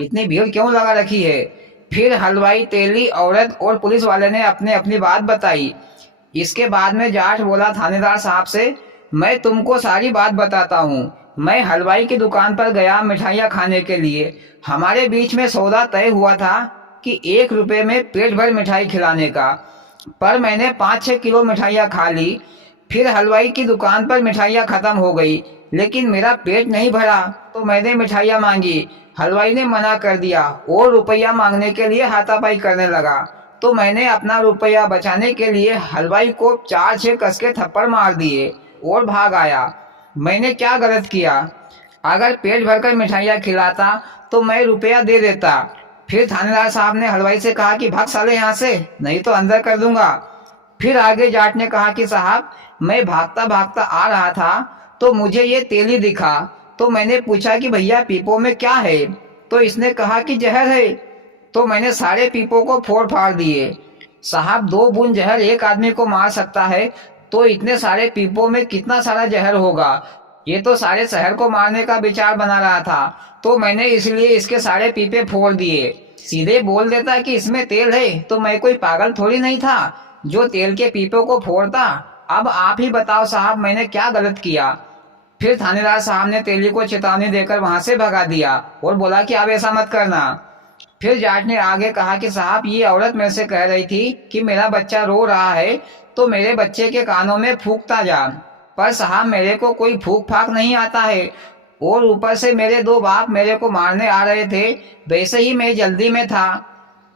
इतनी भीड़ क्यों लगा रखी है? फिर हलवाई, तेली औरत और पुलिस वाले ने अपने अपनी बात बताई। इसके बाद में जाट बोला थानेदार साहब से, मैं तुमको सारी बात बताता हूँ। मैं हलवाई की दुकान पर गया मिठाइयाँ खाने के लिए। हमारे बीच में सौदा तय हुआ था कि 1 रुपये में पेट भर मिठाई खिलाने का, पर मैंने 5-6 किलो मिठाइयाँ खा ली। फिर हलवाई की दुकान पर मिठाइयाँ खत्म हो गई, लेकिन मेरा पेट नहीं भरा तो मैंने मिठाइयाँ मांगी। हलवाई ने मना कर दिया और रुपया मांगने के लिए हाथापाई करने लगा। तो मैंने अपना रुपया बचाने के लिए हलवाई को 4-6 कस के थप्पड़ मार दिए और भाग आया। मैंने क्या गलत किया? अगर पेट भरकर मिठाइयाँ खिलाता तो मैं रुपया दे देता। फिर थानेदार साहब ने हलवाई से कहा कि भाग साले यहाँ से, नहीं तो अंदर कर दूंगा। फिर आगे जाट ने कहा कि साहब, मैं भागता भागता आ रहा था तो मुझे ये तेली दिखा। तो मैंने पूछा कि भैया पीपो में क्या है? तो इसने कहा कि जहर है। तो मैंने सारे पीपो को फोड़ फाड़ दिए। साहब, 2 बूंद जहर एक आदमी को मार सकता है, तो इतने सारे पीपो में कितना सारा जहर होगा? ये तो सारे शहर को मारने का विचार बना रहा था, तो मैंने इसलिए इसके सारे पीपे फोड़ दिए। सीधे बोल देता कि इसमें तेल है तो मैं कोई पागल थोड़ी नहीं था जो तेल के पीपों को फोड़ता। अब आप ही बताओ साहब, मैंने क्या गलत किया? फिर थानेदार साहब ने तेली को चेतावनी देकर वहां से भगा दिया और बोला कि अब ऐसा मत करना। फिर जाट ने आगे कहा कि साहब, ये औरत मेरे से कह रही थी कि मेरा बच्चा रो रहा है तो मेरे बच्चे के कानों में फूंकता जा, पर साहब मेरे को कोई फूंक फाक नहीं आता है, और ऊपर से मेरे 2 बाप मेरे को मारने आ रहे थे। वैसे ही मैं जल्दी में था,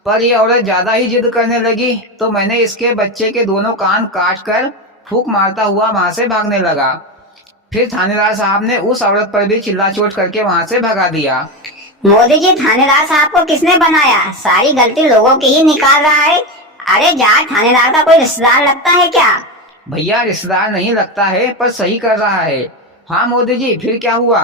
पर ये औरत ज्यादा ही जिद करने लगी तो मैंने इसके बच्चे के दोनों कान काट कर फूंक मारता हुआ वहां से भागने लगा। फिर थानेदार साहब ने उस औरत पर भी चिल्ला चोट करके वहां से भगा दिया। मोदी जी, थानेदार साहब को किसने बनाया? सारी गलती लोगों की ही निकाल रहा है। अरे जाट थानेदार का कोई रिश्तेदार लगता है क्या? भैया, रिश्तेदार नहीं लगता है, पर सही कर रहा है। हाँ मोदी जी, फिर क्या हुआ?